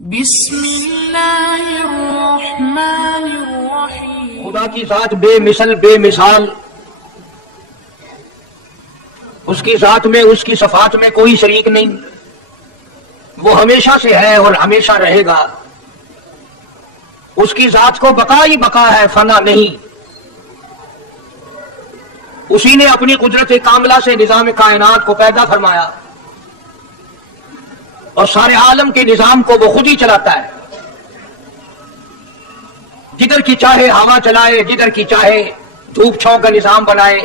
بسم اللہ الرحمن الرحیم۔ خدا کی ذات بے مثل بے مثال، اس کی ذات میں اس کی صفات میں کوئی شریک نہیں، وہ ہمیشہ سے ہے اور ہمیشہ رہے گا۔ اس کی ذات کو بقا ہی بقا ہے، فنا نہیں۔ اسی نے اپنی قدرت کاملہ سے نظام کائنات کو پیدا فرمایا اور سارے عالم کے نظام کو وہ خود ہی چلاتا ہے، جدھر کی چاہے ہوا چلائے، جدھر کی چاہے دھوپ چھاؤں کا نظام بنائے۔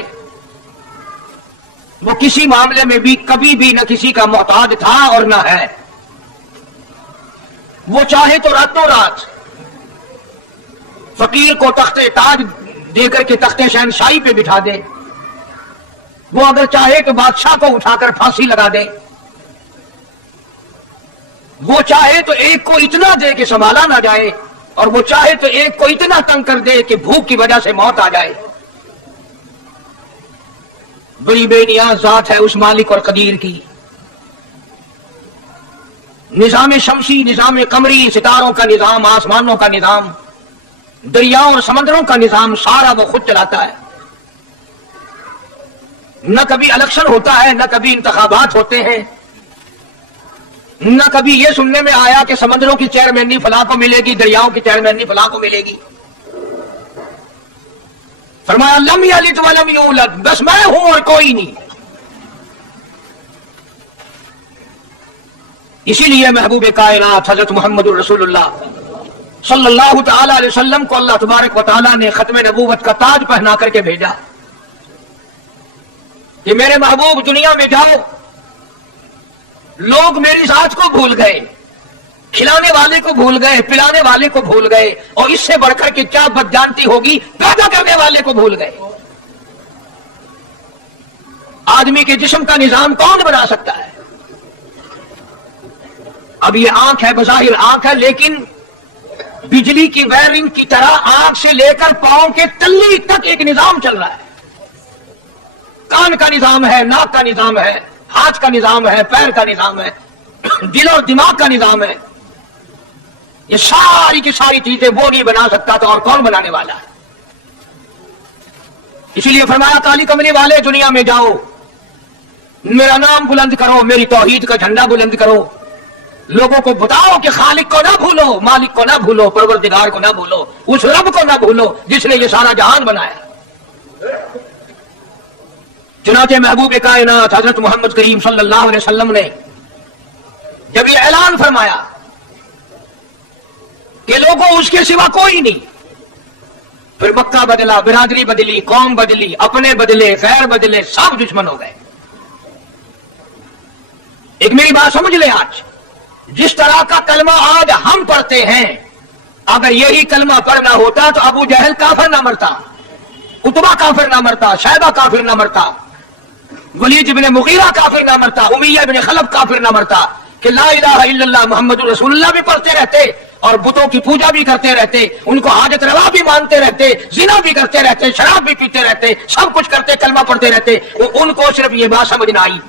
وہ کسی معاملے میں بھی کبھی بھی نہ کسی کا محتاج تھا اور نہ ہے۔ وہ چاہے تو راتوں رات فقیر کو تخت تاج دے کر کے تخت شہنشاہی پہ بٹھا دے، وہ اگر چاہے تو بادشاہ کو اٹھا کر پھانسی لگا دے، وہ چاہے تو ایک کو اتنا دے کہ سنبھالا نہ جائے، اور وہ چاہے تو ایک کو اتنا تنگ کر دے کہ بھوک کی وجہ سے موت آ جائے۔ بڑی بے نیاز ذات ہے اس مالک اور قدیر کی۔ نظام شمسی، نظام قمری، ستاروں کا نظام، آسمانوں کا نظام، دریاؤں اور سمندروں کا نظام، سارا وہ خود چلاتا ہے۔ نہ کبھی الیکشن ہوتا ہے، نہ کبھی انتخابات ہوتے ہیں، نہ کبھی یہ سننے میں آیا کہ سمندروں کی چیئرمینی فلاں کو ملے گی، دریاؤں کی چیئرمینی فلاں کو ملے گی۔ فرمایا لم یلد ولم یولد، بس میں ہوں اور کوئی نہیں۔ اسی لیے محبوب کائنات حضرت محمد الرسول اللہ صلی اللہ تعالی علیہ وسلم کو اللہ تبارک و تعالی نے ختم نبوت کا تاج پہنا کر کے بھیجا کہ میرے محبوب دنیا میں جاؤ، لوگ میری ذات کو بھول گئے، کھلانے والے کو بھول گئے، پلانے والے کو بھول گئے، اور اس سے بڑھ کر کے کیا بدجانتی ہوگی، پیدا کرنے والے کو بھول گئے۔ آدمی کے جسم کا نظام کون بنا سکتا ہے؟ اب یہ آنکھ ہے، بظاہر آنکھ ہے، لیکن بجلی کی وائرنگ کی طرح آنکھ سے لے کر پاؤں کے تلی تک ایک نظام چل رہا ہے۔ کان کا نظام ہے، ناک کا نظام ہے، ہاتھ کا نظام ہے، پیر کا نظام ہے، دل اور دماغ کا نظام ہے۔ یہ ساری کی ساری چیزیں وہ نہیں بنا سکتا تو اور کون بنانے والا ہے؟ اسی لیے فرمایا کالی کملی والے دنیا میں جاؤ، میرا نام بلند کرو، میری توحید کا جھنڈا بلند کرو، لوگوں کو بتاؤ کہ خالق کو نہ بھولو، مالک کو نہ بھولو، پروردگار کو نہ بھولو، اس رب کو نہ بھولو جس نے یہ سارا جہان بنایا۔ چنانچہ محبوب کائنات حضرت محمد کریم صلی اللہ علیہ وسلم نے جب یہ اعلان فرمایا کہ لوگوں اس کے سوا کوئی نہیں، پھر مکہ بدلا، برادری بدلی، قوم بدلی، اپنے بدلے، غیر بدلے، سب دشمن ہو گئے۔ ایک میری بات سمجھ لیں، آج جس طرح کا کلمہ آج ہم پڑھتے ہیں، اگر یہی کلمہ پڑھنا ہوتا تو ابو جہل کافر نہ مرتا، عتبہ کافر نہ مرتا، شیبہ کافر نہ مرتا، ولید بن مغیرہ کافر نہ مرتا، امیہ بن خلف کافر نہ مرتا، کہ لا الہ الا اللہ محمد الرسول اللہ بھی پڑھتے رہتے اور بتوں کی پوجا بھی کرتے رہتے، ان کو حاجت روا بھی مانتے رہتے، زنا بھی کرتے رہتے، شراب بھی پیتے رہتے، سب کچھ کرتے، کلمہ پڑھتے رہتے۔ ان کو صرف یہ بات سمجھ نہ آئی،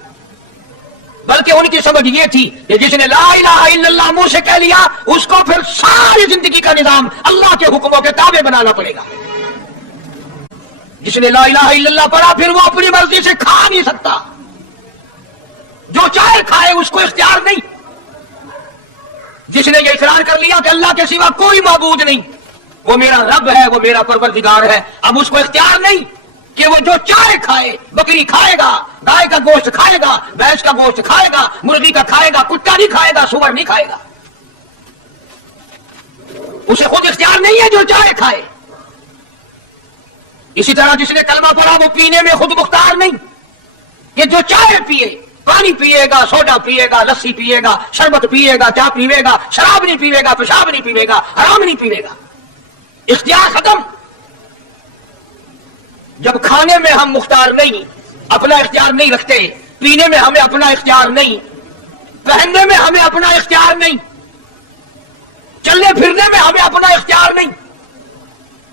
بلکہ ان کی سمجھ یہ تھی کہ جس نے لا الہ الا اللہ منہ سے کہہ لیا، اس کو پھر ساری زندگی کا نظام اللہ کے حکموں کے تابع بنانا پڑے گا۔ جس نے لا الہ الا اللہ پڑھا پھر وہ اپنی مرضی سے کھا نہیں سکتا، جو چاہے کھائے، اس کو اختیار نہیں۔ جس نے یہ اقرار کر لیا کہ اللہ کے سوا کوئی معبود نہیں، وہ میرا رب ہے، وہ میرا پروردگار ہے، اب اس کو اختیار نہیں کہ وہ جو چاہے کھائے، بکری کھائے گا، گائے کا گوشت کھائے گا، بھینس کا گوشت کھائے گا، مرغی کا کھائے گا، کتا نہیں کھائے گا، سور نہیں کھائے گا۔ اسے خود اختیار نہیں ہے جو چاہے کھائے۔ اسی طرح جس نے کلمہ پڑھا وہ پینے میں خود مختار نہیں کہ جو چاہے پیے، پانی پیے گا، سوڈا پیے گا، لسی پیے گا، شربت پیے گا، چائے پیے گا، شراب نہیں پیے گا، پیشاب نہیں پیے گا، حرام نہیں پیے گا۔ اختیار ختم۔ جب کھانے میں ہم مختار نہیں، اپنا اختیار نہیں رکھتے، پینے میں ہمیں اپنا اختیار نہیں، پہننے میں ہمیں اپنا اختیار نہیں، چلنے پھرنے میں ہمیں اپنا اختیار نہیں،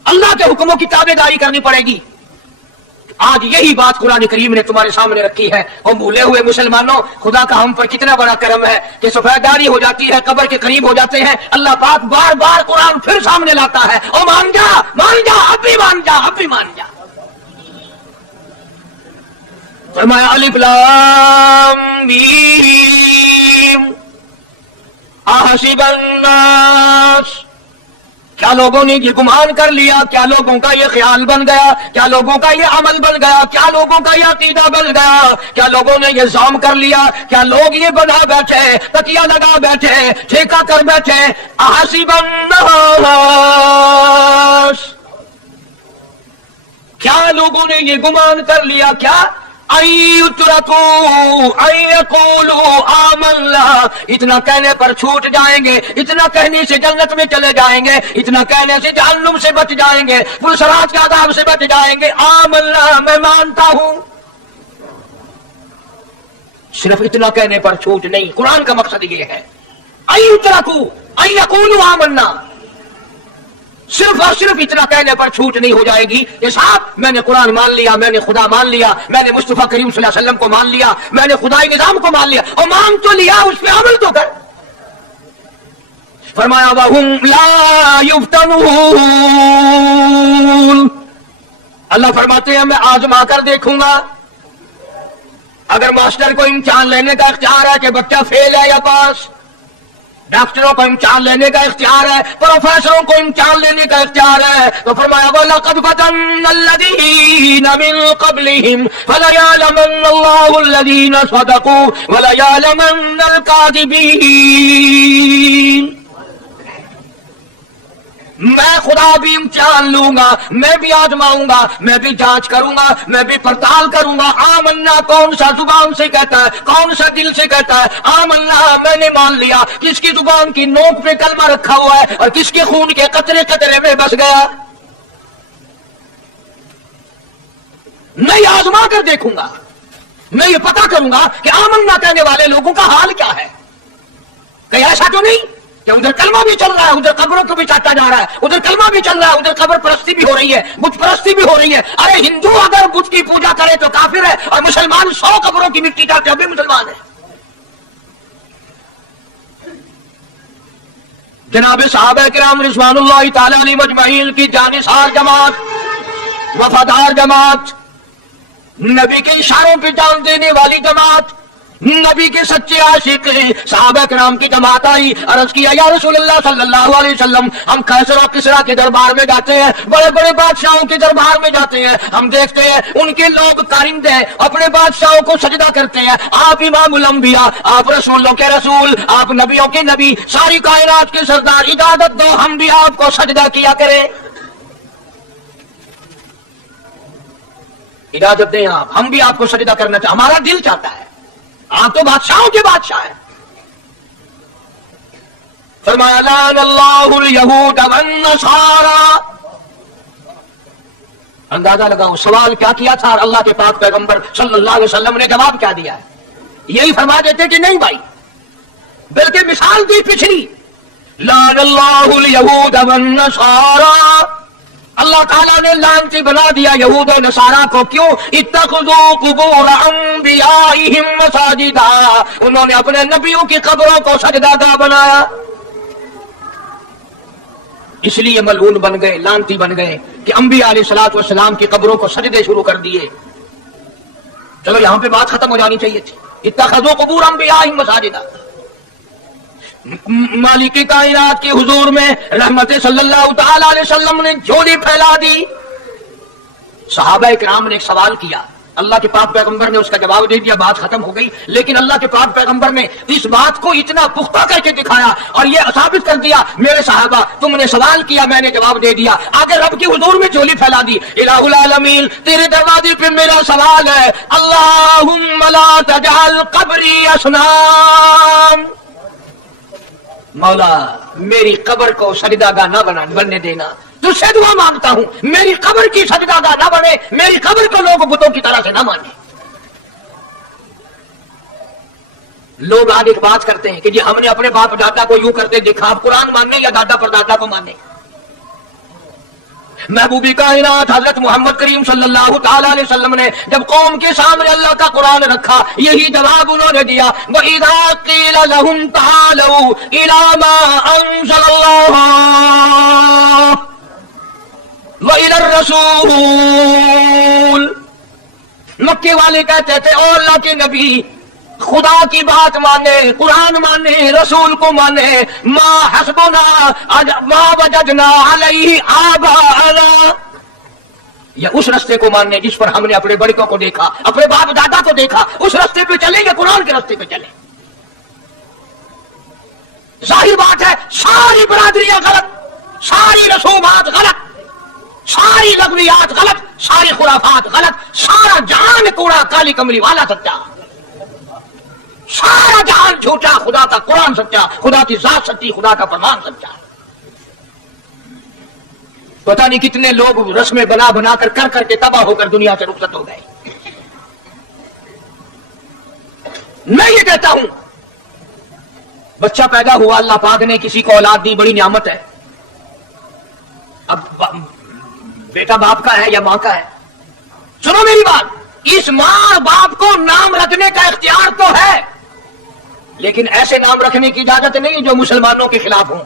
اللہ کے حکموں کی تابع داری کرنی پڑے گی۔ آج یہی بات قرآن کریم نے تمہارے سامنے رکھی ہے. اور بھولے ہوئے مسلمانوں، خدا کا ہم پر کتنا بڑا کرم ہے کہ سفیداری ہو جاتی ہے، قبر کے قریب ہو جاتے ہیں، اللہ پاک بار بار قرآن پھر سامنے لاتا ہے، اور مان جا اب بھی مان جا. فرمایا الف لام میم احسب الناس، کیا لوگوں نے یہ گمان کر لیا، کیا لوگوں کا یہ خیال بن گیا، کیا لوگوں کا یہ عمل بن گیا، کیا لوگوں کا یہ عقیدہ بن گیا، کیا لوگوں نے یہ ظلم کر لیا، کیا لوگ یہ بنا بیٹھے، تکیہ لگا بیٹھے، ٹھیکہ کر بیٹھے. احسب الناس، کیا لوگوں نے یہ گمان کر لیا، کیا اتنا کہنے پر چھوٹ جائیں گے، اتنا کہنے سے جنت میں چلے جائیں گے، اتنا کہنے سے جہنم سے بچ جائیں گے، پلسرات کے عذاب سے بچ جائیں گے. آمنا، میں مانتا ہوں. صرف اتنا کہنے پر چھوٹ نہیں، قرآن کا مقصد یہ ہے آمنا، صرف اور صرف اتنا کہنے پر چھوٹ نہیں ہو جائے گی کہ صاحب میں نے قرآن مان لیا، میں نے خدا مان لیا، میں نے مصطفیٰ کریم صلی اللہ علیہ وسلم کو مان لیا، میں نے خدائی نظام کو مان لیا، اور مان تو لیا، اس پہ عمل تو کر. فرمایا وَهُمْ لَا يُفْتَنُونَ، اللہ فرماتے ہیں میں آزما کر دیکھوں گا. اگر ماسٹر کو امتحان لینے کا اختیار ہے کہ بچہ فیل ہے یا پاس، ڈاکٹروں کو امتحان لینے کا اختیار ہے، پروفیسروں کو امتحان لینے کا اختیار ہے، تو فرمایا وَلَقَدْ فَتَنَّا الَّذِينَ مِن قَبْلِهِمْ فَلَيَعْلَمَنَّ اللَّهُ الَّذِينَ صَدَقُوا وَلَيَعْلَمَنَّ الْكَاذِبِينَ. میں خدا بھی امتحان لوں گا، میں بھی آزماؤں گا، میں بھی جانچ کروں گا، میں بھی پڑتال کروں گا. آمنا کون سا زبان سے کہتا ہے، کون سا دل سے کہتا ہے. آمنا میں نے مان لیا، کس کی زبان کی نوک پہ کلمہ رکھا ہوا ہے اور کس کے خون کے قطرے قطرے میں بس گیا. میں یہ آزما کر دیکھوں گا، میں یہ پتا کروں گا کہ آمنا کہنے والے لوگوں کا حال کیا ہے. کہیں ایسا تو نہیں کہ ادھر کلمہ بھی چل رہا ہے، ادھر قبروں کو بھی چاٹا جا رہا ہے، ادھر کلمہ بھی چل رہا ہے، ادھر قبر پرستی بھی ہو رہی ہے، بت پرستی بھی ہو رہی ہے. ارے ہندو اگر بت کی پوجا کرے تو کافر ہے، اور مسلمان 100 قبروں کی مٹی ڈالتے اب بھی مسلمان ہے. جناب صحابہ کرام رضوان اللہ تعالی علیہم اجمعین کی جانثار جماعت، وفادار جماعت، نبی کے اشاروں پہ جان دینے والی جماعت، نبی کے سچے عاشق صحابہ کرام کی جماعت آئی، عرض کیا یا رسول اللہ صلی اللہ علیہ وسلم، ہم قیصر و کسریٰ کے دربار میں جاتے ہیں، بڑے بڑے بادشاہوں کے دربار میں جاتے ہیں، ہم دیکھتے ہیں ان کے لوگ کارندے اپنے بادشاہوں کو سجدہ کرتے ہیں. آپ امام الانبیاء، آپ رسولوں کے رسول، آپ نبیوں کے نبی، ساری کائنات کے سردار، اجازت دو ہم بھی آپ کو سجدہ کیا کریں. اجازت دیں آپ، ہم بھی آپ کو سجدہ کرنا چاہتے، ہمارا دل چاہتا ہے، آپ تو بادشاہوں کے بادشاہ ہیں. فرمایا لعن اللہ الیہود والنصارى. اندازہ لگاؤ سوال کیا کیا تھا، اور اللہ کے پاک پیغمبر صلی اللہ علیہ وسلم نے جواب کیا دیا ہے. یہی فرما دیتے کہ نہیں بھائی، بلکہ مثال دی پچھلی، لعن اللہ الیہود والنصارى، اللہ تعالیٰ نے لعنتی بنا دیا یہود و نصارہ کو. کیوں؟ اتخذوا قبور انبیائہم مساجدا، انہوں نے اپنے نبیوں کی قبروں کو سجدہ گاہ بنایا، اس لیے ملعون بن گئے، لعنتی بن گئے کہ انبیاء علیہ الصلوۃ والسلام کی قبروں کو سجدے شروع کر دیے. چلو یہاں پہ بات ختم ہو جانی چاہیے تھی. اتخذوا قبور انبیائہم مساجدا. مالک کائنات کے حضور میں رحمت صلی اللہ تعالی علیہ وسلم نے جھولی پھیلا دی. صحابہ کرام نے ایک سوال کیا، اللہ کے پاک پیغمبر نے اس کا جواب دے دیا، بات ختم ہو گئی. لیکن اللہ کے پاک پیغمبر نے اس بات کو اتنا پختہ کر کے دکھایا اور یہ ثابت کر دیا، میرے صحابہ تم نے سوال کیا، میں نے جواب دے دیا. آگے رب کے حضور میں جھولی پھیلا دی. الہ العالمین تیرے دروازے پہ میرا سوال ہے، اللہم لا تجعل قبری اصنام، مولا میری قبر کو سجدہ گاہ نہ بننے دینا. تجھ سے دعا مانگتا ہوں میری قبر کی سجدہ گاہ نہ بنے، میری قبر کو لوگ بتوں کی طرح سے نہ مانے. لوگ آج ایک بات کرتے ہیں کہ جی ہم نے اپنے باپ دادا کو یوں کرتے دیکھا، آپ قرآن ماننے یا دادا پر دادا کو ماننے؟ محبوبی کائنات حضرت محمد کریم صلی اللہ تعالی علیہ وسلم نے جب قوم کے سامنے اللہ کا قرآن رکھا، یہی جواب انہوں نے دیا، وَإِذَا قِيلَ لَهُمْ تَعَالَوْا إِلَىٰ مَا أَنزَلَ اللَّهُ وَإِلَى الرَّسُولِ، مکے والے کہتے تھے او اللہ کے نبی، خدا کی بات مانے، قرآن مانے، رسول کو مانے، ما حسبنا ما وجدنا علیہ آباءنا، یا اس رستے کو ماننے جس پر ہم نے اپنے بڑکوں کو دیکھا، اپنے باپ دادا کو دیکھا، اس رستے پہ چلیں گے، قرآن کے رستے پہ چلیں۔ ظاہر بات ہے ساری برادریاں غلط، ساری رسومات غلط، ساری لغویات غلط، ساری خرافات غلط، سارا جہان کوڑا کالی کملی والا سچا، سارا جہان جھوٹا، خدا کا قرآن سچا، خدا کی ذات سچی، خدا کا فرمان سچا۔ پتہ نہیں کتنے لوگ رسمیں بنا بنا کر کے تباہ ہو کر دنیا سے رخصت ہو گئے۔ میں یہ کہتا ہوں بچہ پیدا ہوا، اللہ پاک نے کسی کو اولاد دی، بڑی نعمت ہے۔ اب بیٹا باپ کا ہے یا ماں کا ہے؟ سنو میری بات، اس ماں باپ کو نام رکھنے کا اختیار تو ہے، لیکن ایسے نام رکھنے کی اجازت نہیں جو مسلمانوں کے خلاف ہوں۔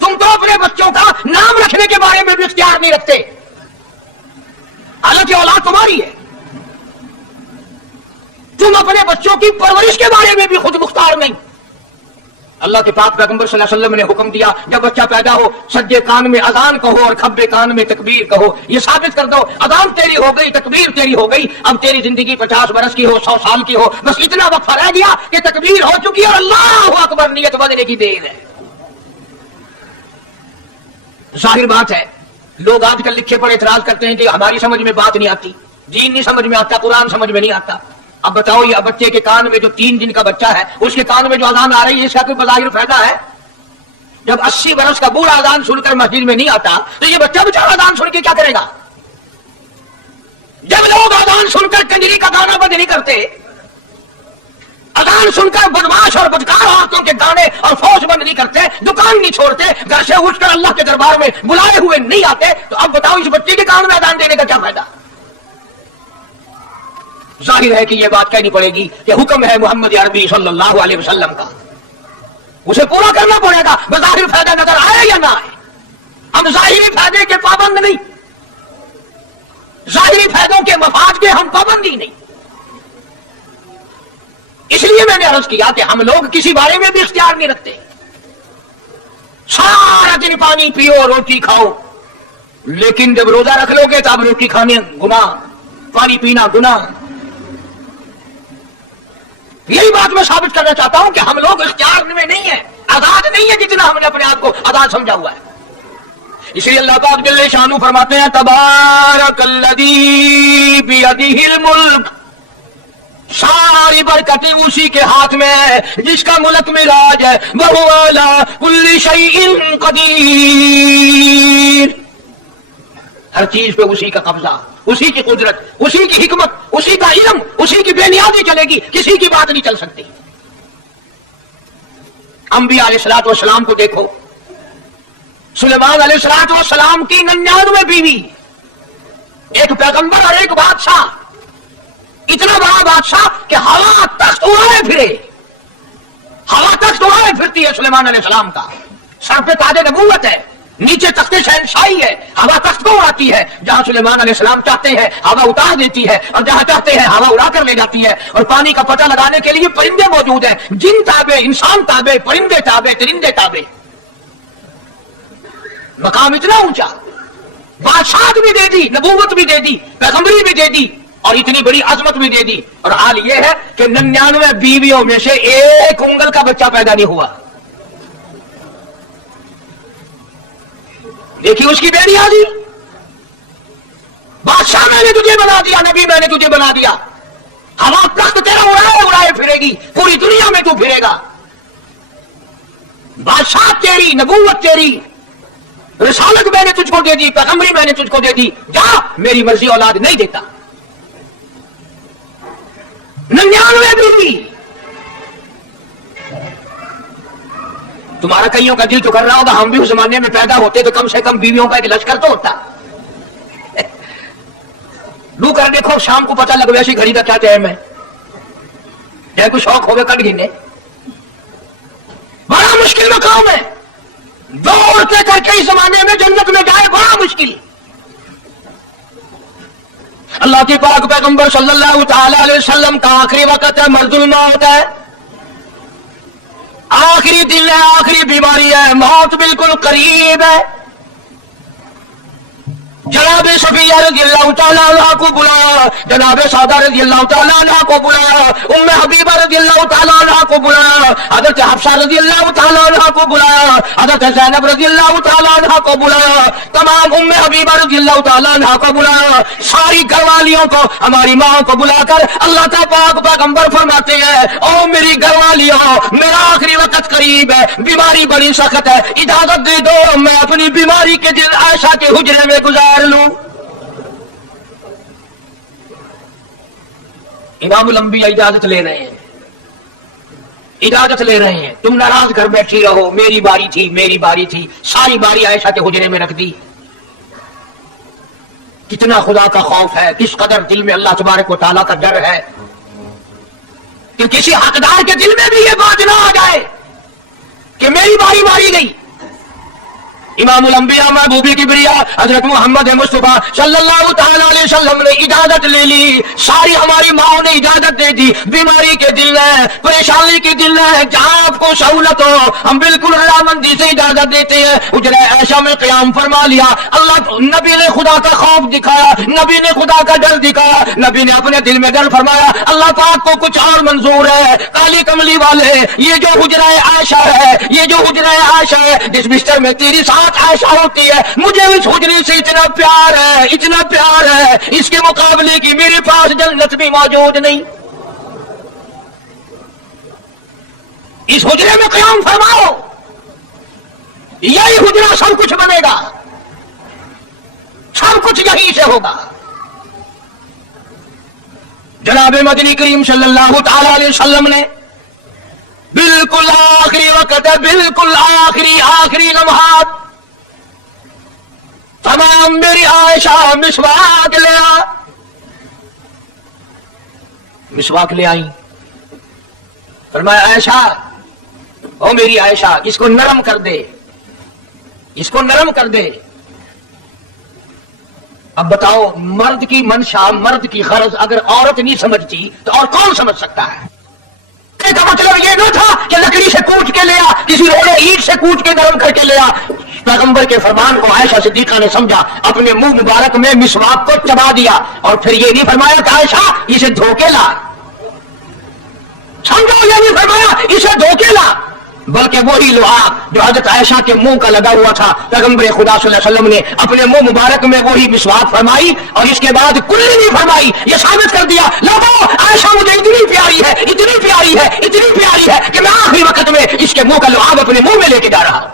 تم تو اپنے بچوں کا نام رکھنے کے بارے میں بھی اختیار نہیں رکھتے، حالانکہ اولاد تمہاری ہے۔ تم اپنے بچوں کی پرورش کے بارے میں بھی خود مختار نہیں۔ اللہ کے پاک پیغمبر صلی اللہ علیہ وسلم نے حکم دیا، جب بچہ پیدا ہو سجے کان میں اذان کہو اور کھبے کان میں تکبیر کہو، یہ ثابت کر دو اذان تیری ہو گئی، تکبیر تیری ہو گئی، اب تیری زندگی 50 برس کی ہو، 100 سال کی ہو، بس اتنا وقفہ رہ گیا کہ تکبیر ہو چکی اور اللہ اکبر نیت بدلنے کی دیر ہے۔ ظاہر بات ہے لوگ آج کل لکھے پڑے اعتراض کرتے ہیں کہ ہماری سمجھ میں بات نہیں آتی، دین نہیں سمجھ میں آتا، قرآن سمجھ میں نہیں آتا۔ اب بتاؤ یہ بچے کے کان میں جو 3 دن کا بچہ ہے اس کے کان میں جو اذان آ رہی ہے اس کا کوئی بظاہر فائدہ ہے؟ جب 80 برس کا بوڑھا اذان سن کر مسجد میں نہیں آتا تو یہ بچہ بیچارہ اذان سن کے کیا کرے گا؟ جب لوگ اذان سن کر کنجری کا گانا بند نہیں کرتے، اذان سن کر بدماش اور بدکار عورتوں کے گانے اور فوج بند نہیں کرتے، دکان نہیں چھوڑتے، گھر سے اٹھ کر اللہ کے دربار میں بلائے ہوئے نہیں آتے، تو اب بتاؤ اس بچے کے کان میں اذان دینے کا کیا فائدہ؟ ظاہر ہے کہ یہ بات کہنی پڑے گی کہ حکم ہے محمد عربی صلی اللہ علیہ وسلم کا، اسے پورا کرنا پڑے گا، بظاہر فائدہ نظر آئے یا نہ آئے۔ ہم ظاہری فائدے کے پابند نہیں، ظاہری فائدوں کے مفاد کے ہم پابند ہی نہیں۔ اس لیے میں نے عرض کیا کہ ہم لوگ کسی بارے میں بھی اختیار نہیں رکھتے، سارا دن پانی پیو، روٹی کھاؤ، لیکن جب روزہ رکھ لو گے تو اب روٹی کھانے گناہ، پانی پینا گناہ۔ یہی بات میں ثابت کرنا چاہتا ہوں کہ ہم لوگ اختیار میں نہیں ہیں، آزاد نہیں ہے جتنا ہم نے اپنے آپ کو آزاد سمجھا ہوا ہے۔ اس لیے اللہ پاک جل شانہ فرماتے ہیں تبارک الذی بیدہ الملک، ساری برکتیں اسی کے ہاتھ میں ہے جس کا ملک میں راج ہے، وہو علی کل شیء قدیر، ہر چیز پہ اسی کا قبضہ، اسی کی قدرت، اسی کی حکمت، اسی کا علم، اسی کی بے نیازی چلے گی، کسی کی بات نہیں چل سکتی۔ انبیاء علیہ الصلوۃ والسلام کو دیکھو، سلیمان علیہ الصلوۃ والسلام کی 99 بیوی، ایک پیغمبر اور ایک بادشاہ، اتنا بڑا بادشاہ کہ ہوا تخت اڑائے پھرے، ہوا تخت اڑائے پھرتی ہے سلیمان علیہ السلام کا، سر پہ تاج نبوت ہے، نیچے تخت شہنشاہی ہے، ہوا تخت کو اڑاتی ہے، جہاں سلیمان علیہ السلام چاہتے ہیں ہوا اتار دیتی ہے، اور جہاں چاہتے ہیں ہوا اڑا کر لے جاتی ہے، اور پانی کا پتہ لگانے کے لیے پرندے موجود ہیں، جن تابع، انسان تابع، پرندے تابع، ترندے تابع۔ مقام اتنا اونچا، بادشاہت بھی دے دی، نبوت بھی دے دی، پیغمبری بھی دے دی، اور اتنی بڑی عظمت بھی دے دی، اور حال یہ ہے کہ 99 بیویوں میں سے ایک انگل کا بچہ پیدا نہیں ہوا۔ دیکھیے اس کی بے نیازی، بادشاہ میں نے تجھے بنا دیا، نبی میں نے تجھے بنا دیا، ہوا تخت تیرا اڑائے اڑائے پھرے گی، پوری دنیا میں تو پھرے گا، بادشاہ تیری، نبوت تیری، رسالت میں نے تجھ کو دے دی، پیغمبری میں نے تجھ کو دے دی، جا میری مرضی اولاد نہیں دیتا۔ 99 بیوی، तुम्हारा कईयों का दिल तो कर रहा होगा हम भी उस जमाने में पैदा होते तो कम से कम बीवियों का एक लश्कर तो होता। लू कर देखो शाम को पता लग वैसी घड़ी का क्या टाइम है, चाहे कुछ शौक हो गए कट गिने। बड़ा मुश्किल मकाम है, दो औरतें करके इस जमाने में जन्नत में जाए बड़ा मुश्किल। अल्लाह के पाक पैगंबर सल्लल्लाहु ताला अलैहि वसल्लम का आखिरी वक्त है, मर्जुल मौत है, आखिरी दिन है, आखिरी बीमारी है, मौत बिल्कुल करीब है। जनाब सफिया रज़ियल्लाहु ताला अन्हा को बुलाया, जनाब सादा रज़ियल्लाहु ताला अन्हा को बुलाया, उम्मे हबीबा रज़ियल्लाहु ताला अन्हा को बुलाया, हज़रत हफ्सा रज़ियल्लाहु ताला अन्हा को बुलाया, हज़रत ज़ैनब रज़ियल्लाहु ताला अन्हा को बुलाया, तमाम उम्मे हबीबा रज़ियल्लाहु ताला अन्हा को बुलाया, सारी घरवालियों को, हमारी माँ को बुलाकर अल्लाह का पाक पैगंबर फरमाते हैं, ओ मेरी घरवालियों, मेरा आखिरी वक्त करीब है, बीमारी बड़ी सख्त है, इजाजत दे दो मैं अपनी बीमारी के दिन आयशा के हुजरे में गुजार लूं। इमामुल अंबिया इजाजत ले रहे हैं, इजाजत ले रहे हैं, तुम नाराज कर बैठी रहो, मेरी बारी थी, मेरी बारी थी, सारी बारी आयशा के हुजरे में रख दी। कितना खुदा का खौफ है, किस कदर दिल में अल्लाह तबारक व तआला का डर है कि किसी हकदार के दिल में भी ये बात ना आ जाए कि मेरी बारी मारी गई। इमामुल अंबिया महबूबी किबरिया हजरत मोहम्मद मुस्तफा सल्लल्लाहु ताला अलैहि वसल्लम ने इजाजत ले ली, सारी हमारी माओ ने इजाजत दे दी। बीमारी के दिल है, परेशानी के दिल है, जहां आपको सहूलत हो हम बिल्कुल रजामंदी से इजाजत देते हैं। उजरे ऐशा में क़याम फरमा लिया, अल्लाह नबी ने खुदा का खौफ दिखाया, नबी ने खुदा का डर दिखाया, नबी ने अपने दिल में डर फरमाया अल्लाह पाक को कुछ और मंजूर है। काली कमली वाले ये जो हुजरा आयशा है, ये जो हुजरा आयशा है, जिस बिस्तर में तेरी आयशा होती है, मुझे इस हुजरे से इतना प्यार है, इतना प्यार है, इसके मुकाबले की मेरे पास जन्नत भी मौजूद नहीं। इस हुजरे में क़याम फरमाओ, यही हुजरा सब कुछ बनेगा, सब कुछ यहीं से होगा। जनाब मदनी करीम सल्लल्लाहु ताला अलैहि वसल्लम ने बिल्कुल आखिरी वक्त है, बिल्कुल आखिरी लम्हात तमाम मेरी आयशा मिसवाक ले आ, मिसवाक ले आई। फरमाया आयशा, ओ मेरी आयशा, इसको नरम कर दे, इसको नरम कर दे। अब बताओ, मर्द की मंशा, मर्द की गरज अगर औरत नहीं समझती तो और कौन समझ सकता है? का मतलब ये न था कि लकड़ी से कूट के ले आ, किसी रोड़े ईंट से कूट के नरम करके ले आ। पैगंबर के फरमान को आयशा सिद्दीका ने समझा, अपने मुंह मुबारक में मिसवाक को चबा दिया और फिर ये नहीं फरमाया कि आयशा इसे धोके ला, समझो, ये नहीं फरमाया इसे धोके ला, बल्कि वही लोहा जो हजरत आयशा के मुंह का लगा हुआ था, पैगंबर खुदा सल्लल्लाहु अलैहि वसल्लम ने अपने मुंह मुबारक में वही मिसवाक फरमाई और इसके बाद कुल्ली नहीं फरमाई। ये साबित कर दिया, लोगों आयशा मुझे इतनी प्यारी है, इतनी प्यारी है, इतनी प्यारी है कि मैं आखिरी वक्त में इसके मुंह का लोहा अपने मुंह में लेके जा रहा हूं।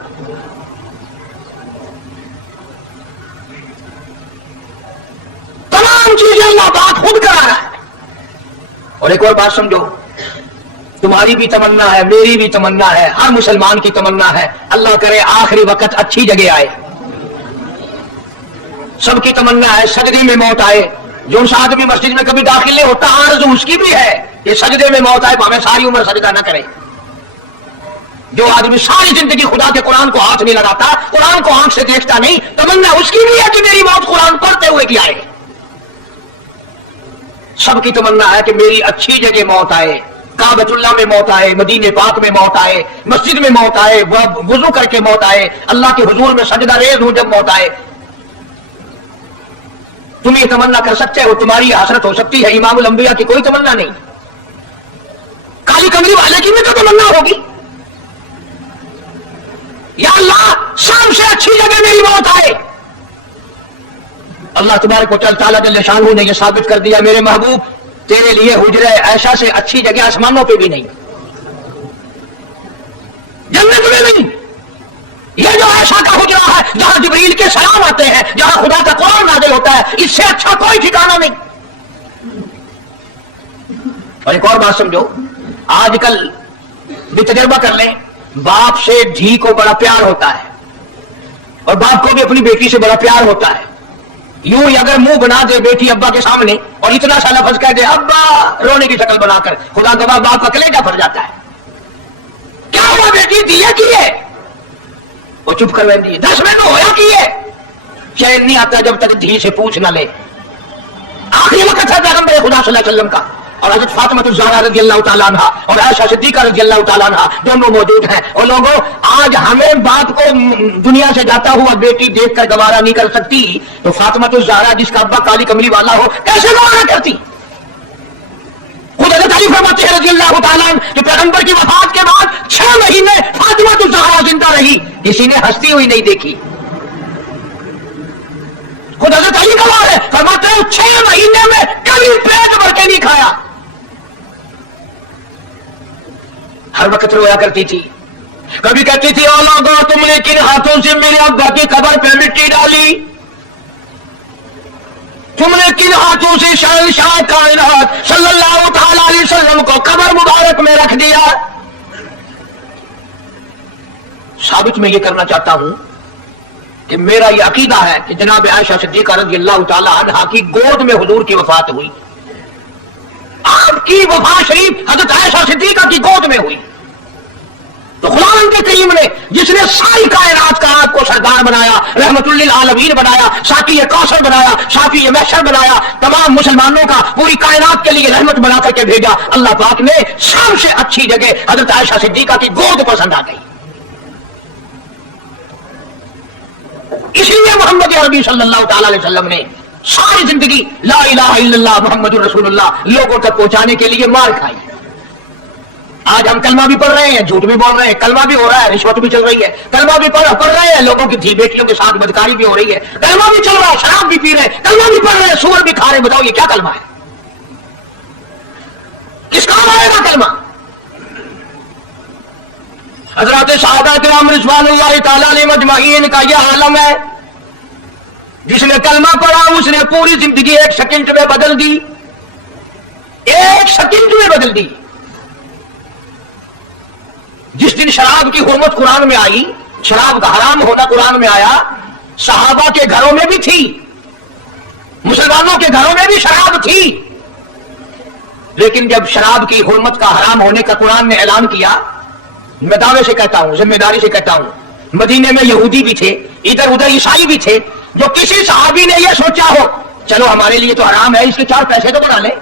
तमाम चीजें अल्लाह बात खुद करा रहा है। और एक और बात समझो, तुम्हारी भी तमन्ना है, मेरी भी तमन्ना है, हर मुसलमान की तमन्ना है, अल्लाह करे आखिरी वक्त अच्छी जगह आए। सबकी तमन्ना है सजदे में मौत आए। जो आदमी मस्जिद में कभी दाखिल नहीं होता, आरज़ू उसकी भी है कि सजदे में मौत आए, भाਵੇਂ सारी उम्र सजदा न करे। जो आदमी सारी जिंदगी खुदा के कुरान को हाथ नहीं लगाता, कुरान को आंख से देखता नहीं, तमन्ना उसकी भी है कि मेरी मौत कुरान पढ़ते हुए की आए। सबकी तमन्ना है कि मेरी अच्छी जगह मौत आए, काबतुल्लाह में मौत आए, मदीने पाक में मौत आए, मस्जिद में मौत आए, वुजू करके मौत आए, अल्लाह के हुजूर में सजदा रेज़ हूं जब मौत आए। तुम ये तमन्ना कर सकते हो, तुम्हारी हसरत हो सकती है, इमामुल अंबिया की कोई तमन्ना नहीं। काली कमली वाले की भी तो तमन्ना होगी, या अल्लाह सबसे अच्छी जगह मेरी मौत आए। अल्लाह तबारक व तआला जल्ल शानहू ने यह साबित कर दिया, मेरे महबूब तेरे लिए हुजरे ऐशा से अच्छी जगह आसमानों पे भी नहीं, जन्नत में नहीं। यह जो ऐशा का हुजरा है जहां जिब्रील के सलाम आते हैं, जहां खुदा का कुरान नाज़िल होता है, इससे अच्छा कोई ठिकाना नहीं। और एक और बात समझो, आजकल भी तजर्बा कर लें, बाप से धी को बड़ा प्यार होता है और बाप को भी अपनी बेटी से बड़ा प्यार होता है। यूं ही अगर मुंह बना दे बेटी अब्बा के सामने और इतना सा लफ्ज कह दे अब्बा रोने की शक्ल बनाकर, खुदा गवाह बाप का कलेजा फट जाता है। क्या हुआ बेटी, दिए की है? वो चुप कर बैठी, 10 मिनट होया की है। चैन नहीं आता जब तक धी से पूछ ना ले। आखिरी वक्त है पैगंबर खुदा सल्लल्लाहु अलैहि वसल्लम का और हज़रत फातिमा ज़हरा रज़ियल्लाहु ताला अन्हा और आयशा सिद्दीक़ा रज़ियल्लाहु ताला अन्हा दोनों मौजूद हैं। और लोगों, आज हमें बाप को दुनिया से जाता हुआ बेटी देखकर गवारा नहीं कर सकती, तो फातिमा ज़हरा जिसका अब्बा काली कमली वाला हो कैसे गवारा करती? खुद हज़रत अली फरमाते हैं रज़ियल्लाहु ताला अन्हु कि पैगंबर की वफात के बाद 6 महीने फातिमा ज़हरा जिंदा रही, किसी ने हंसती हुई नहीं देखी। खुद हज़रत अली गवाह है, फरमाते हैं 6 महीने में कभी पेट भर के नहीं खाया। हर वक्त रोया करती थी। कभी कहती थी, ओ लोगों, तुमने किन हाथों से मेरे अब्बा की कब्र पे मिट्टी डाली? तुमने किन हाथों से शहंशाह कायनात सल्लल्लाहु ताला अलैहि वसल्लम को कब्र मुबारक में रख दिया? साबित मैं ये करना चाहता हूं कि मेरा यह अकीदा है कि जनाब आयशा सिद्दीक़ा रज़ियल्लाहु ताला अन्हा की गोद में हुजूर की वफात हुई। आपकी वफात शरीफ हज़रत आयशा सिद्दीक़ा की गोद में हुई। तो खुदावंद करीम ने जिसने सारी कायनात का आपको सरदार बनाया, रहमतुल लिल आलमीन बनाया, साकी कौसर बनाया, शाफी महशर बनाया, तमाम मुसलमानों का पूरी कायनात के लिए रहमत बना करके भेजा, अल्लाह पाक ने सबसे अच्छी जगह हज़रत आयशा सिद्दीक़ा की गोद पसंद आ गई। इसलिए मोहम्मद अरबी सल्लल्लाहु ताला अलैहि वसल्लम ने सारी जिंदगी ला इलाहा इल्लल्लाह मुहम्मदुर रसूलुल्लाह लोगों तक पहुंचाने के लिए मार खाई। आज हम कलमा भी पढ़ रहे हैं, झूठ भी बोल रहे हैं, कलमा भी हो रहा है, रिश्वत भी चल रही है, कलमा भी पढ़ रहे हैं, लोगों की धी बेटियों के साथ बदकारी भी हो रही है, कलमा भी चल रहा है, शराब भी पी रहे हैं, कलमा भी पढ़ रहे हैं, सूअर भी खा रहे हैं। बताओ ये क्या कलमा है? किस काम आएगा कलमा? हज़रात सहाबा किराम रिज़वानुल्लाह ताला अलैहिम अजमईन का यह आलम है, जिसने कलमा पढ़ा उसने पूरी जिंदगी 1 सेकंड में बदल दी, 1 सेकंड में बदल दी। जिस दिन शराब की हुर्मत कुरान में आई, शराब का हराम होना कुरान में आया, सहाबा के घरों में भी थी, मुसलमानों के घरों में भी शराब थी, लेकिन जब शराब की हुर्मत का हराम होने का कुरान ने ऐलान किया, मैं दावे से कहता हूं, जिम्मेदारी से कहता हूं, मदीने में यहूदी भी थे, इधर उधर ईसाई भी थे, जो किसी सहाबी ने यह सोचा हो चलो हमारे लिए तो हराम है, इसके 4 पैसे तो बना ले,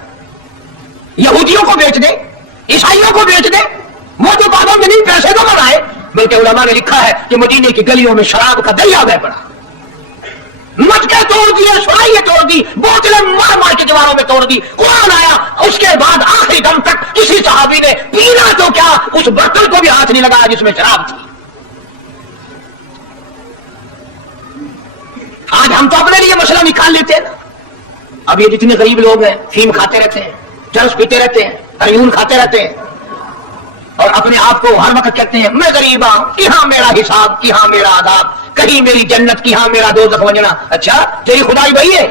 यहूदियों को बेच दे, ईसाइयों को बेच दे, वो तो पाबंद नहीं, पैसे तो बनाए। बल्कि उलमा ने लिखा है कि मदीने की गलियों में शराब का दरिया बह पड़ा, मटके तोड़ दिए, सुराइयां तोड़ दी, बोतलें मार मार के दीवारों में तोड़ दी। कुरान आया, उसके बाद आखिरी दम तक किसी सहाबी ने पीना तो क्या उस बर्तन को भी हाथ नहीं लगाया जिसमें शराब थी। आज हम तो अपने लिए मसला निकाल लेते हैं ना। अब ये जितने गरीब लोग हैं, फीम खाते रहते हैं, चरस पीते रहते हैं, अयून खाते रहते हैं और अपने आप को हर वक्त कहते हैं मैं गरीब हूं, कि हाँ मेरा हिसाब, कि हाँ मेरा आदाब, कहीं मेरी जन्नत, की हाँ मेरा दोज़ख वंजना। अच्छा, तेरी खुदाई वही है?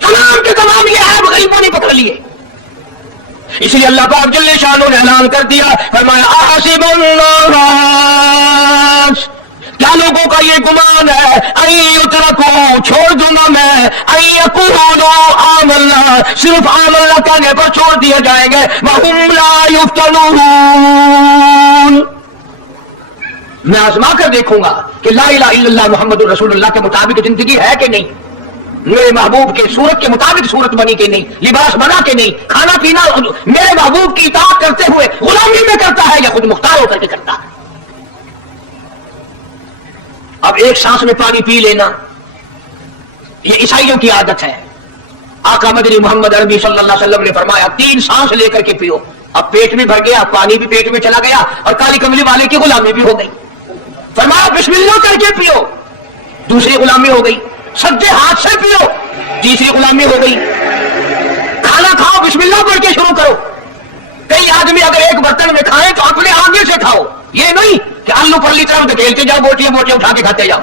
तमाम के तमाम ये है, गरीबों ने पकड़ लिए। इसलिए अल्लाह पाक जल्ले शानो ने ऐलान कर दिया, फरमाया आसिबुन्नास, क्या लोगों का ये गुमान है, को छोड़ दूंगा मैं, आमल्ला, सिर्फ आमल्ला कहने पर छोड़ दिए जाएंगे, वहुम ला युफ्तनून, मैं आजमा कर देखूंगा कि ला इलाहा इल्लल्लाह मुहम्मदुर रसूलुल्लाह के मुताबिक जिंदगी है कि नहीं, मेरे महबूब के सूरत के मुताबिक सूरत बनी कि नहीं, लिबास बना के नहीं, खाना पीना मेरे महबूब की इताअत करते हुए गुलामी में करता है या खुद मुख्तार होकर के करता है। अब एक सांस में पानी पी लेना ये ईसाइयों की आदत है। आका मदनी मोहम्मद अरबी सल्लल्लाहु अलैहि वसल्लम ने फरमाया 3 सांस लेकर के पियो। अब पेट में भर गया, पानी भी पेट में चला गया और काली कमली वाले की गुलामी भी हो गई। फरमाया बिस्मिल्लाह करके पियो, दूसरी गुलामी हो गई। सज्जे हाथ से पियो, तीसरी गुलामी हो गई। खाना खाओ बिस्मिल्लाह पढ़ के शुरू करो। कई आदमी अगर एक बर्तन में खाए तो अपने आगे से खाओ, ये नहीं कि आलू परली तरफ धकेलते जाओ, बोटियां बोटियां उठा के खाते जाओ।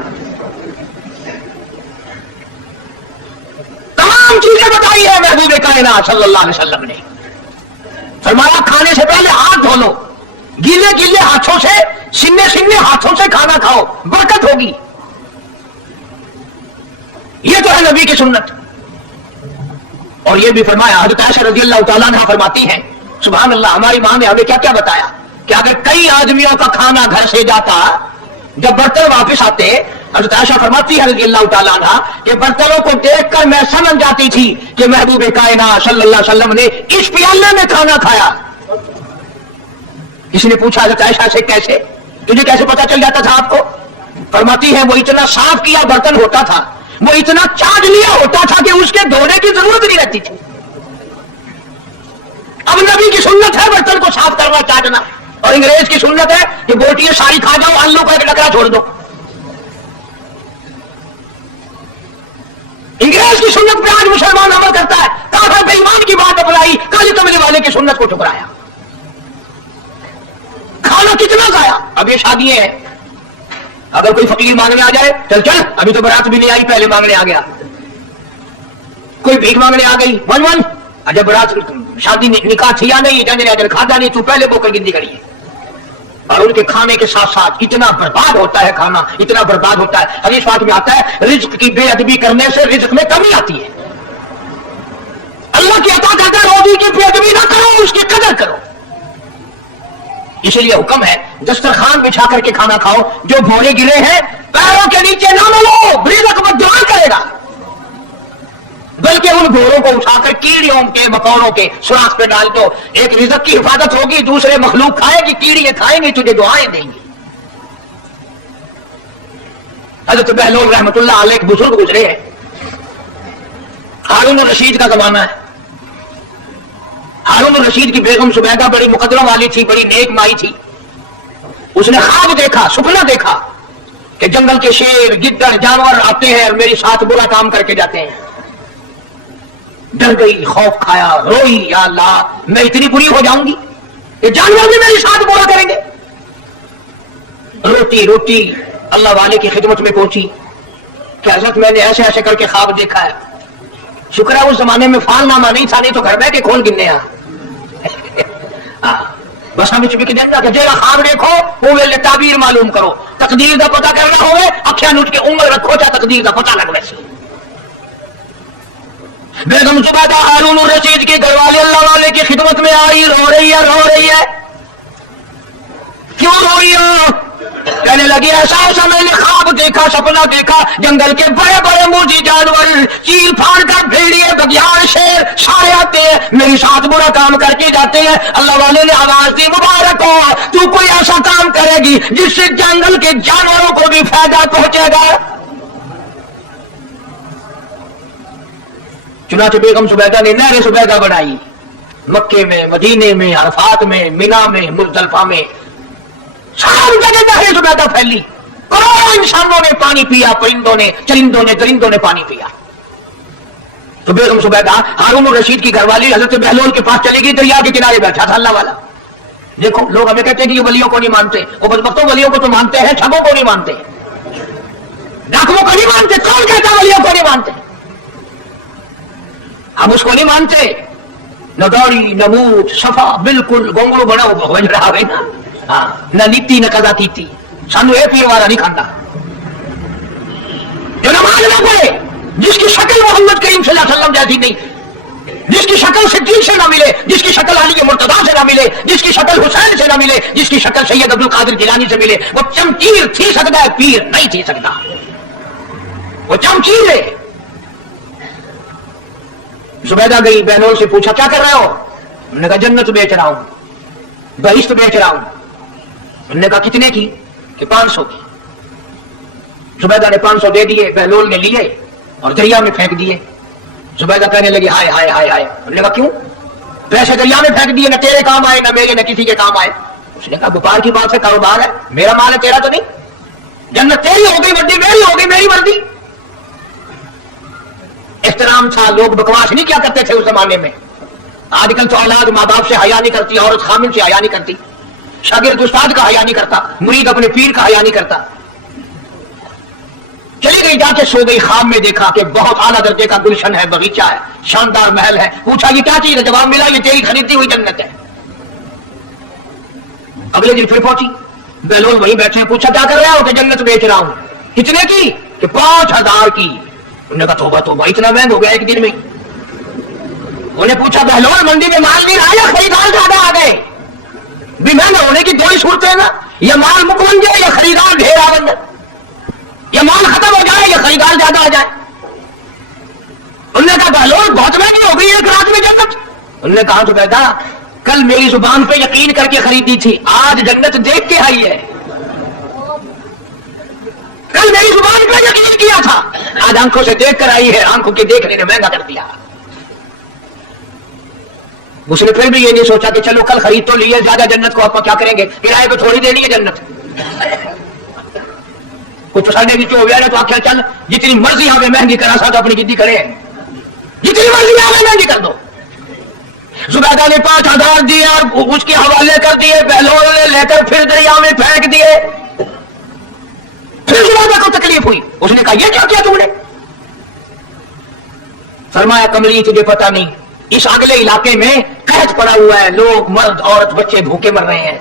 तमाम चीजें बताई है महबूब कायनात सल्लल्लाहु अलैहि वसल्लम ने। फरमाया खाने से पहले हाथ धो लो, गीले गीले हाथों से, सिन्ने सिन्ने हाथों से खाना खाओ, बरकत होगी। ये तो है नबी की सुन्नत। और ये भी फरमाया, हज़रत आयशा रज़ियल्लाहु ताला अन्हा फरमाती हैं, सुभान अल्लाह, हमारी मां ने हमें क्या क्या बताया कि अगर कई आदमियों का खाना घर से जाता, जब बर्तन वापस आते, हज़रत आयशा फरमाती है रज़ियल्लाहु ताला अन्हा कि बर्तनों को देखकर मैं समझ जाती थी कि महबूब कायनात सल्लल्लाहु अलैहि वसल्लम ने इस प्याले में खाना खाया। किसी ने पूछा हज़रत आयशा से, कैसे, तुझे कैसे पता चल जाता था आपको? फरमाती है, वो इतना साफ किया बर्तन होता था, वो इतना चाट लिया होता था कि उसके धोने की जरूरत नहीं रहती थी। अब नबी की सुन्नत है बर्तन को साफ करना, चाटना, और अंग्रेज की सुन्नत है कि बोटियां सारी खा जाओ, आलू का एक डकरा छोड़ दो। अंग्रेज की सुन्नत पे आज मुसलमान अमल करता है, काफिर बेईमान की बात अपनाई, काली कमली वाले की सुन्नत को ठुकराया। खाना कितना खाया। अब ये शादी है, अगर कोई फकीर मांगने आ जाए, चल चल, अभी तो बारात भी नहीं आई, पहले मांगने आ गया। कोई भीख मांगने आ गई, वन वन, जब बारात शादी निकाह थी या नहीं, जाने खाता नहीं, तू पहले बोकर गिनती करिए। और उनके खाने के साथ साथ इतना बर्बाद होता है खाना, इतना बर्बाद होता है। हदीस पाक में आता है, रिज्क की बेअदबी करने से रिज्क में कमी आती है। अल्लाह की अता करता रोजी की बेअदबी ना करो, उसकी कदर करो। इसलिए हुक्म है, दस्तरखान बिछा करके खाना खाओ। जो भोरे गिरे हैं पैरों के नीचे ना मलो, रिज़्क़ बद्दुआ करेगा, बल्कि उन भोरों को उठाकर कीड़ियों के मकोड़ों के सुराख पे डाल दो। एक रिज़्क़ की हिफाजत होगी, दूसरे मखलूक खाएगी, कीड़ियां खाएंगी, तुझे दुआएं देंगी। हज़रत बहलौल रहमतुल्लाह अलैह एक बुजुर्ग गुजरे हैं, हारून रशीद का जमाना है। हारून रशीद की बेगम सुबैदा बड़ी मुकद्दर वाली थी, बड़ी नेक माई थी। उसने ख्वाब देखा, सुपना देखा कि जंगल के शेर, गिद्दड़, जानवर आते हैं और मेरे साथ बुरा काम करके जाते हैं। डर गई, खौफ खाया, रोई, या अल्लाह, मैं इतनी बुरी हो जाऊंगी कि जानवर भी मेरे साथ बुरा करेंगे। रोती रोती अल्लाह वाले की खिदमत में पहुंची कि हज़रत मैंने ऐसे ऐसे करके ख्वाब देखा है। शुक्र है उस जमाने में फालनामा नहीं था, नहीं तो घर में के खोल गिनने बस हम चुपके देना कि जेरा ख्वाब देखो वो वेले ताबीर मालूम करो, तकदीर का पता करना होवे, अखियां नुट के उंगल रखो, चाहे तकदीर का पता लग वैसे। बेगम जुबैदा हारून रशीद के घरवाले अल्लाह वाले की खिदमत में आई, रो रही है। क्यों रो रही हो? कहने लगी, ऐसा मैंने ख्वाब देखा, सपना देखा, जंगल के बड़े बड़े मुझी जानवर, चील फाड़ कर भेड़िए, बघियार, शेर सारे आते हैं, मेरे साथ बुरा काम करके जाते हैं। अल्लाह वाले ने आवाज दी, मुबारक हो, तू कोई ऐसा काम करेगी जिससे जंगल के जानवरों को भी फायदा पहुंचेगा। चुनाचे बेगम सुबैदा ने नहर सुबैदा बनाई, मक्के में, मदीने में, अरफात में, मिना में, मुज़दलिफा में, सारी जगह नहर सुबैदा फैली। करोड़ों इंसानों ने पानी पिया, परिंदों ने, चरिंदों ने, दरिंदों ने पानी पिया। तो बेगम सुबैदा हारून रशीद की घरवाली हज़रत बहलौल के पास चली गई, दरिया के किनारे बैठा था अल्लाह वाला। देखो लोग हमें कहते हैं कि ये वलियों को नहीं मानते, वो बदबख्तों वलियों को तो मानते हैं, ठगों को नहीं मानते, डाकुओं को नहीं मानते। कौन कहता वलियों को नहीं मानते? हम उसको नहीं मानते। न दौड़ी न मूठ, सफा बिल्कुल गोंगड़ू बना बन रहा है ना, हाँ, न नीति न कदा थी, सानू ये पीर वाला नहीं खाना जो नमाज ना पढ़े, जिसकी शक्ल मोहम्मद करीम सल्लल्लाहु अलैहि वसल्लम जैसी नहीं, जिसकी शक्ल सिद्दीक से ना मिले, जिसकी शक्ल अली मुर्तदा से ना मिले, जिसकी शक्ल हुसैन से ना मिले, जिसकी शक्ल सैयद अब्दुल कादिर जिलानी से मिले, वो चमकीर थी सकता है, पीर नहीं थी सकता। वो चमकीर है। जुबैदा गई, बहनोल से पूछा क्या कर रहे हो? उन्होंने कहा जन्नत बेच रहा हूं, बहिश्त बेच रहा हूं। उन्होंने कहा कितने की? कि 500 की। जुबैदा ने 500 दे दिए, बहनोल ने लिए और दरिया में फेंक दिए। जुबैदा कहने लगी हाय हाय हाय हाय। उन्होंने कहा क्यों? पैसे दरिया में फेंक दिए, न तेरे काम आए, न मेरे, न किसी के काम आए। उसने कहा व्यापार की बात है, कारोबार है, मेरा माल है, तेरा तो नहीं। जन्नत तेरी हो गई, वर्दी मेरी हो गई, मेरी वर्दी। एहतराम था, लोग बकवास नहीं क्या करते थे उस जमाने में। आजकल तो औलाद माँ बाप से हया नहीं करती, औरत खामिल से हया नहीं करती, शागिर्द उस्ताद का हया नहीं करता, मुरीद अपने पीर का हया नहीं करता। चली गई, जाके सो गई, ख्वाब में देखा कि बहुत आला दर्जे का गुलशन है, बगीचा है, शानदार महल है। पूछा ये क्या चीज है? जवाब मिला ये तेरी खरीदी हुई जन्नत है। अगले दिन फिर पहुंची, बहलोल वहीं बैठे हैं, पूछा क्या कर रहे हो? कि जन्नत बेच रहा हूं। कितने की? कि 5000 की। उन्होंने कहा तोबा तोबा, इतना महंगा हो गया एक दिन में। उन्हें पूछा बहलोल मंडी में माल नहीं रहा या खरीदार ज्यादा आ गए? भी महंगा होने की दो ही सूरतें हैं ना, या माल मुक बन जाए या खरीदार ढेर आ बन जाए, या माल खत्म हो जाए या खरीदार ज्यादा आ जाए। उन्होंने कहा बहलोल बहुत महंगी हो गई एक रात में जन्नत। उन्होंने कहा तो बेटा कल मेरी जुबान पे यकीन करके खरीदी थी, आज जन्नत देख के आई है। कल मेरी जुबान पे यकीन किया था, आज आंखों से देख कर आई है, आंखों के देखने ने महंगा कर दिया। उसने फिर भी ये नहीं सोचा कि चलो कल खरीद तो लिए, ज्यादा जन्नत को आप क्या करेंगे, किराए पे थोड़ी देनी है जन्नत। कुछ साढ़े नीचे हो गया ना तो आख्या चल जितनी मर्जी हमें महंगी करा सा तो अपनी जिद्दी करे, जितनी मर्जी हमें महंगी कर दो। जुबैदा ने 5000 दिए और उसके हवाले कर दिए, बहलोल ने लेकर फिर दरिया में फेंक दिए। फिर जुबैदा को तकलीफ हुई, उसने कहा ये क्या किया तुमने? फरमाया कमली तुझे पता नहीं, इस अगले इलाके में कहत पड़ा हुआ है, लोग मर्द औरत बच्चे भूखे मर रहे हैं,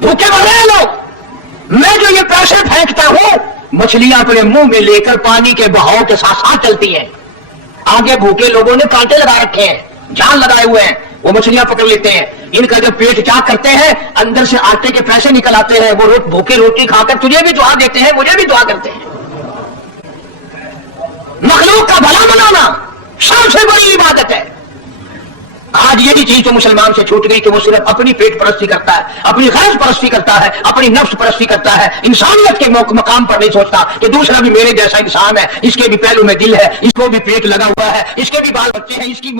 भूखे मर रहे हैं लोग। मैं जो ये पैसे फेंकता हूं, मछलियां अपने मुंह में लेकर पानी के बहाव के साथ साथ चलती हैं। आगे भूखे लोगों ने कांटे लगा रखे हैं, जाल लगाए हुए हैं, वो मछलियां पकड़ लेते हैं। इनका जब पेट चाक करते हैं, अंदर से आटे के पैसे निकल आते हैं, वो भूखे रोटी खाकर तुझे भी दुआ देते हैं, मुझे भी दुआ करते हैं। मखलूक का भला बनाना सबसे बड़ी इबादत है। आज यही चीज तो मुसलमान से छूट गई कि वो सिर्फ अपनी पेट परस्ती करता है, अपनी गरज परस्ती करता है, अपनी नफ्स परस्ती करता है, इंसानियत के मकाम पर नहीं सोचता कि दूसरा भी मेरे जैसा इंसान है, इसके भी पहलू में दिल है, इसको भी पेट लगा हुआ है, इसके भी बाल बच्चे हैं, इसकी